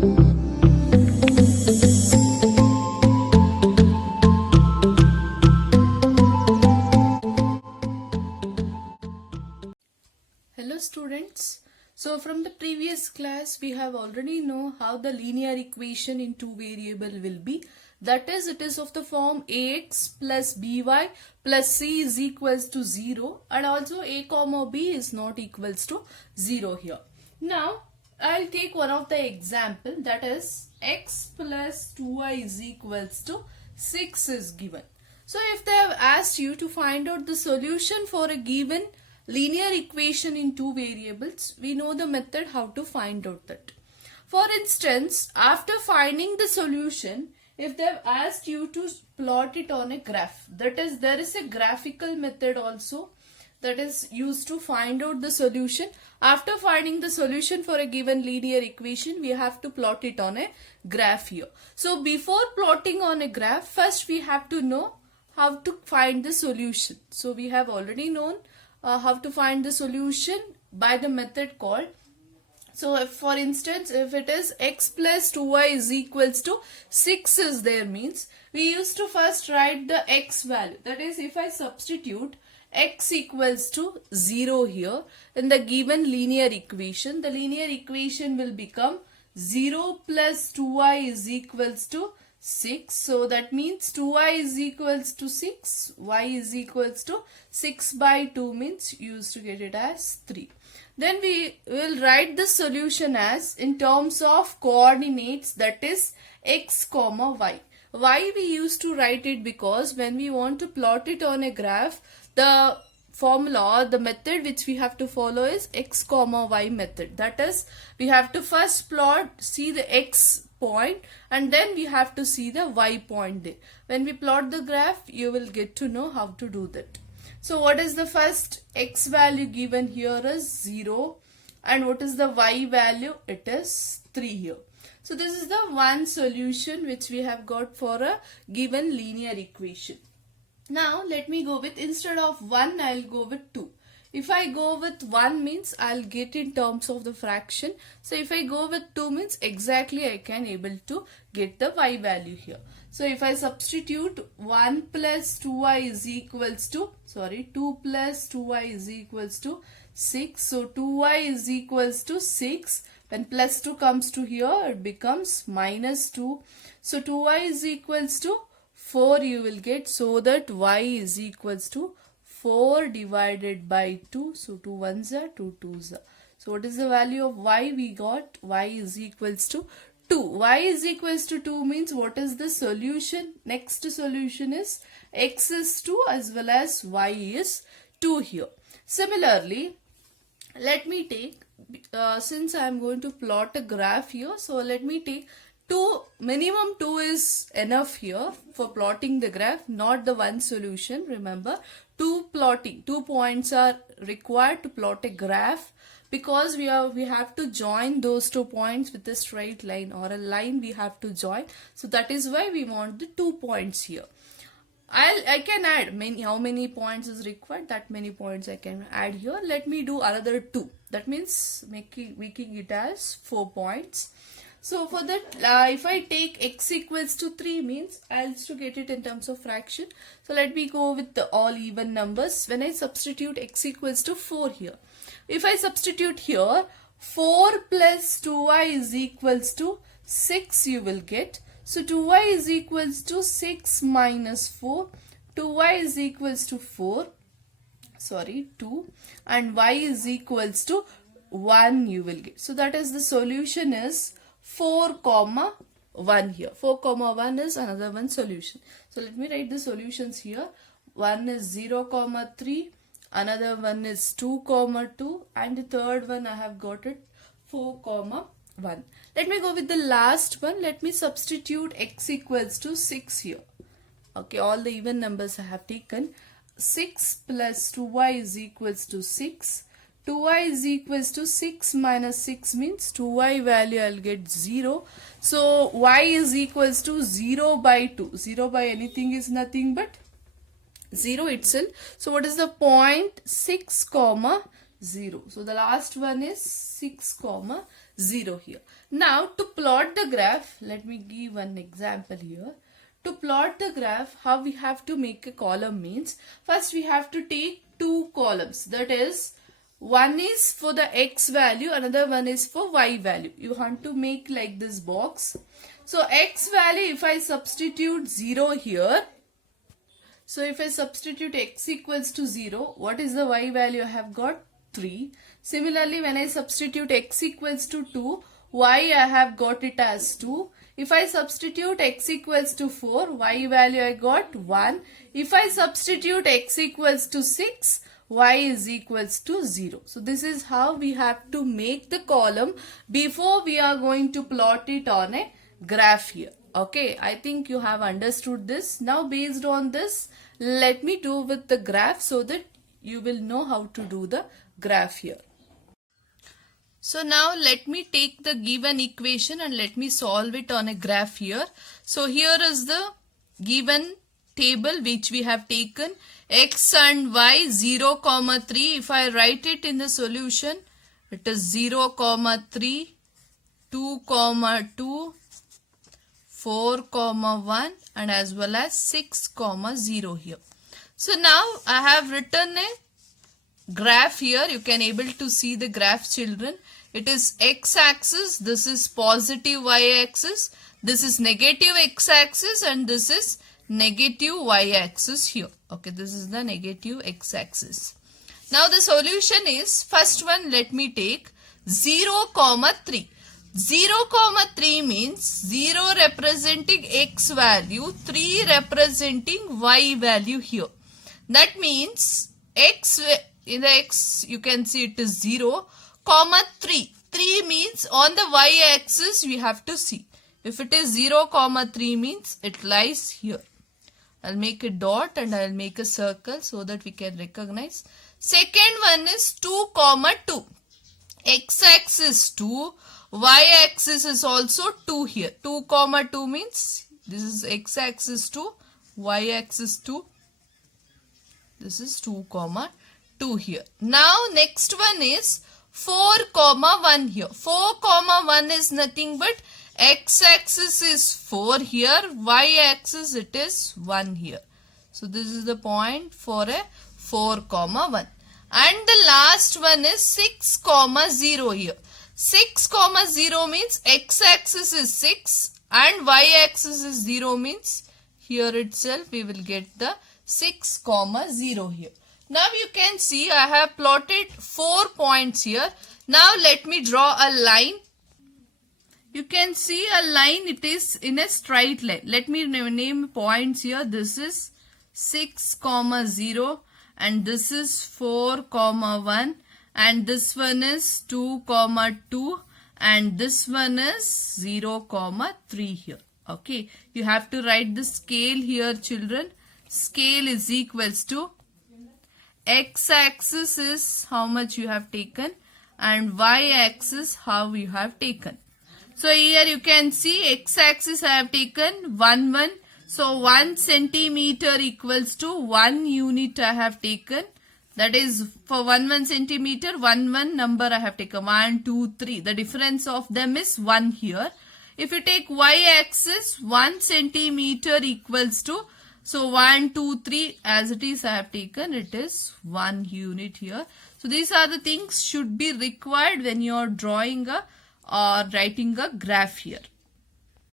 Hello students. So from the previous class we have already know how the linear equation in two variable will be. That is, it is of the form ax plus by plus c is equals to 0, and also a comma b is not equals to 0 here. Now I'll take one of the example, that is x plus 2y is equals to 6 is given. So if they have asked you to find out the solution for a given linear equation in two variables, we know the method how to find out that. For instance, after finding the solution, if they have asked you to plot it on a graph, that is, there is a graphical method also that is used to find out the solution. After finding the solution for a given linear equation, we have to plot it on a graph here. So before plotting on a graph, first we have to know how to find the solution. So we have already known how to find the solution by the method called. So if, for instance, if it is x plus 2y is equals to 6 is there, means we used to first write the x value. That is, if I substitute x equals to 0 here in the given linear equation, the linear equation will become 0 plus 2y is equals to 6. So that means 2y is equals to 6, y is equals to 6 by 2 means you used to get it as 3. Then we will write the solution as in terms of coordinates, that is x comma y. Why we used to write it? Because when we want to plot it on a graph, the formula or the method which we have to follow is x comma y method. That is, we have to first see the x point and then we have to see the y point there. When we plot the graph, you will get to know how to do that. So what is the first x value given here is 0, and what is the y value? It is 3 here. So this is the one solution which we have got for a given linear equation. Now let me go with, instead of 1 I'll go with 2. If I go with 1 means I'll get in terms of the fraction. So if I go with 2 means exactly I can able to get the y value here. So if I substitute 1 plus 2y is equals to, 2 plus 2y is equals to 6. So 2y is equals to 6. When plus 2 comes to here, it becomes minus 2. So 2y is equals to 4 you will get, so that y is equals to 4 divided by 2. So 2 ones are 2 twos are. So what is the value of y? We got y is equals to 2. Y is equals to 2 means what is the solution? Next solution is x is 2 as well as y is 2 here. Similarly, let me take, since I am going to plot a graph here, so let me take 2, minimum 2 is enough here for plotting the graph, not the one solution. Remember, 2 points are required to plot a graph, because we have to join those 2 points with a straight line or a line we have to join. So that is why we want the 2 points here. I can add how many points is required, that many points I can add here. Let me do another 2. That means making it as 4 points. So for that, if I take x equals to 3 means I'll to get it in terms of fraction. So let me go with the all even numbers. When I substitute x equals to 4 here, if I substitute here 4 plus 2y is equals to 6 you will get. So 2y is equals to 6 minus 4. 2y is equals to 2, and y is equals to 1 you will get. So that is the solution is 4 comma 1 here. 4 comma 1 is another one solution. So let me write the solutions here. One is 0 comma 3, another one is 2 comma 2, and the third one I have got it 4 comma 1. Let me go with the last one. Let me substitute x equals to 6 here. Okay, all the even numbers I have taken. 6 plus 2y is equals to 6. 2y is equals to 6 minus 6 means 2y value I'll get 0. So y is equals to 0 by 2. 0 by anything is nothing but 0 itself. So what is the point? 6 comma 0. So the last one is 6 comma 0 here. Now to plot the graph, let me give one example here. To plot the graph, how we have to make a column means, first we have to take two columns, that is one is for the x value, another one is for y value. You want to make like this box. So x value, if I substitute 0 here, so if I substitute x equals to 0, what is the y value I have got? 3. Similarly, when I substitute x equals to 2, y I have got it as 2. If I substitute x equals to 4, y value I got 1. If I substitute x equals to 6, y is equals to 0. So this is how we have to make the column before we are going to plot it on a graph here. Okay, I think you have understood this. Now based on this, let me do with the graph so that you will know how to do the graph here. So now let me take the given equation and let me solve it on a graph here. So here is the given table which we have taken, x and y 0, 3. If I write it in the solution, it is 0, 3, 2, 2, 4, 1 and as well as 6, 0 here. So now I have written a graph here. You can able to see the graph, children. It is x-axis, this is positive y-axis, this is negative x-axis and this is negative y-axis here. Okay, this is the negative x-axis. Now the solution is, first one let me take 0, 3. 0, 3 means 0 representing x value, 3 representing y value here. That means x, in the x you can see it is 0, 3. 3 means on the y-axis we have to see. If it is 0, 3 means it lies here. I'll make a dot and I'll make a circle so that we can recognize. Second one is 2, 2. X-axis 2, y-axis is also 2 here. 2, 2 means this is x-axis 2, y-axis 2. This is 2, 2 here. Now next one is 4, 1 here. 4, 1 is nothing but x-axis is 4 here, y-axis it is 1 here. So this is the point for a 4, 1. And the last one is 6, 0 here. 6, 0 means x-axis is 6 and y-axis is 0 means here itself we will get the 6, 0 here. Now you can see I have plotted 4 points here. Now let me draw a line. You can see a line, it is in a straight line. Let me name points here. This is 6, 0 and this is 4, 1 and this one is 2, 2 and this one is 0, 3 here. Okay, you have to write the scale here, children. Scale is equals to x-axis is how much you have taken and y-axis how you have taken. So here you can see x-axis I have taken 1, 1. So 1 centimeter equals to 1 unit I have taken. That is for 1 centimeter, 1 number I have taken. 1, 2, 3. The difference of them is 1 here. If you take y-axis, 1 centimeter equals to, so 1, 2, 3 as it is I have taken, it is 1 unit here. So these are the things should be required when you are drawing a or writing a graph here.